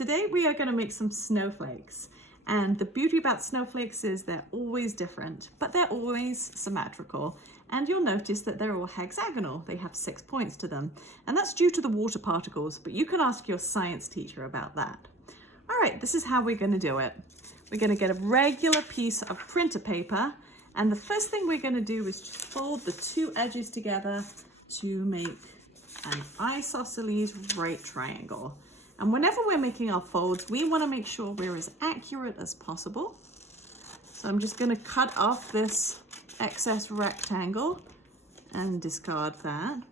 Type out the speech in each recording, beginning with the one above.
Today we are going to make some snowflakes. And the beauty about snowflakes is they're always different, but they're always symmetrical. And you'll notice that they're all hexagonal. They have 6 points to them. And that's due to the water particles, but you can ask your science teacher about that. All right, this is how we're going to do it. We're going to get a regular piece of printer paper. And the first thing we're going to do is just fold the two edges together to make an isosceles right triangle. And whenever we're making our folds, we want to make sure we're as accurate as possible. So I'm just going to cut off this excess rectangle and discard that.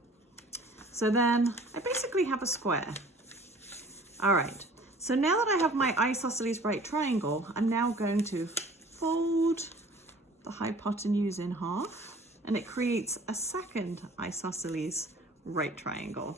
So then I basically have a square. All right, so now that I have my isosceles right triangle, I'm now going to fold the hypotenuse in half, and it creates a second isosceles right triangle.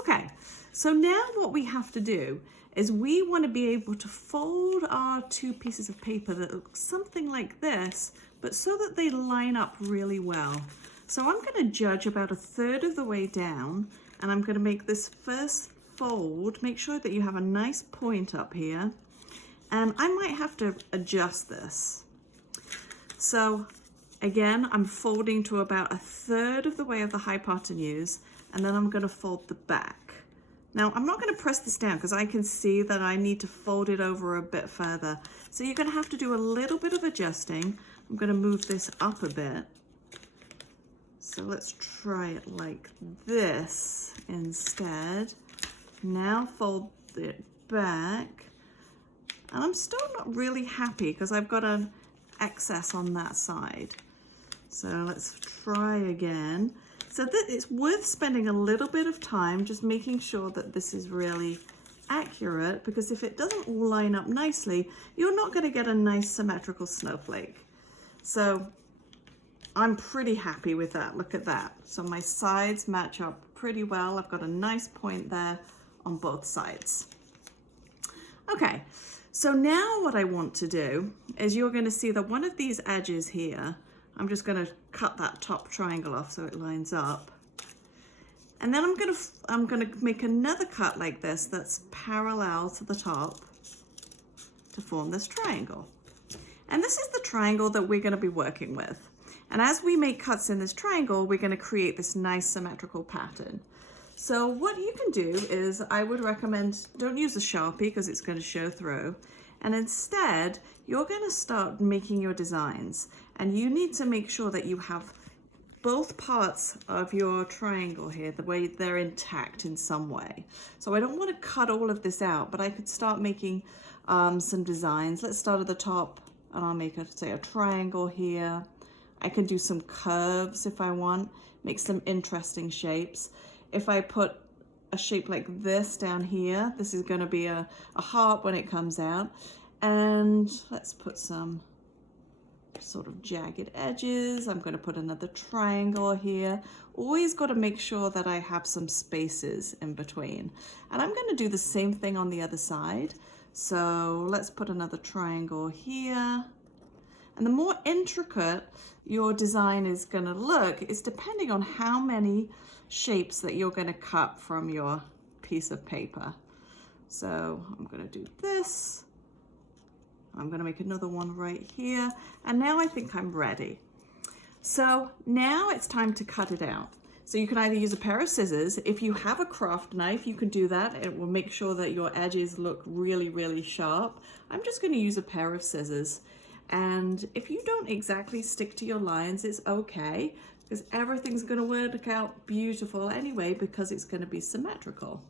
Okay, so now what we have to do is we want to be able to fold our two pieces of paper that look something like this, but so that they line up really well. So I'm going to judge about 1/3 of the way down, and I'm going to make this first fold. Make sure that you have a nice point up here, and I might have to adjust this. So again, I'm folding to about 1/3 of the way of the hypotenuse, and then I'm going to fold the back. Now, I'm not going to press this down because I can see that I need to fold it over a bit further. So you're going to have to do a little bit of adjusting. I'm going to move this up a bit. So let's try it like this instead. Now fold it back. And I'm still not really happy because I've got an excess on that side. So let's try again. So it's worth spending a little bit of time just making sure that this is really accurate, because if it doesn't line up nicely, you're not going to get a nice symmetrical snowflake. So I'm pretty happy with that. Look at that. So my sides match up pretty well. I've got a nice point there on both sides. Okay, so now what I want to do is you're going to see that one of these edges here, I'm just going to cut that top triangle off so it lines up. And then I'm going to make another cut like this that's parallel to the top to form this triangle. And this is the triangle that we're going to be working with. And as we make cuts in this triangle, we're going to create this nice symmetrical pattern. So what you can do is, I would recommend, don't use a Sharpie because it's going to show through. And instead, you're going to start making your designs. And you need to make sure that you have both parts of your triangle here, the way they're intact in some way. So I don't want to cut all of this out, but I could start making some designs. Let's start at the top, and I'll make, say, a triangle here. I can do some curves if I want, make some interesting shapes. If I put a shape like this down here, this is going to be a heart when it comes out. And let's put some sort of jagged edges. I'm going to put another triangle here. Always got to make sure that I have some spaces in between. And I'm going to do the same thing on the other side. So let's put another triangle here. And the more intricate your design is going to look is depending on how many shapes that you're going to cut from your piece of paper. So I'm going to do this. I'm going to make another one right here. And now I think I'm ready. So now it's time to cut it out. So you can either use a pair of scissors. If you have a craft knife, you can do that. It will make sure that your edges look really, really sharp. I'm just going to use a pair of scissors. And if you don't exactly stick to your lines, it's okay, because everything's going to work out beautiful anyway, because it's going to be symmetrical.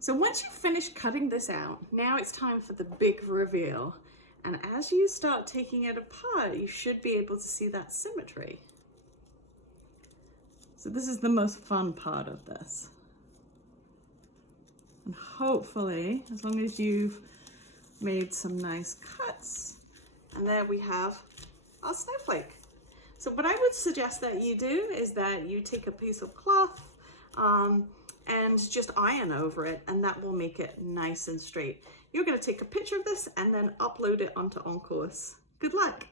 So once you've finished cutting this out, now it's time for the big reveal. And as you start taking it apart, you should be able to see that symmetry. So this is the most fun part of this. And hopefully, as long as you've made some nice cuts, and there we have our snowflake. So what I would suggest that you do is that you take a piece of cloth and just iron over it, and that will make it nice and straight. You're going to take a picture of this and then upload it onto OnCourse. Good luck!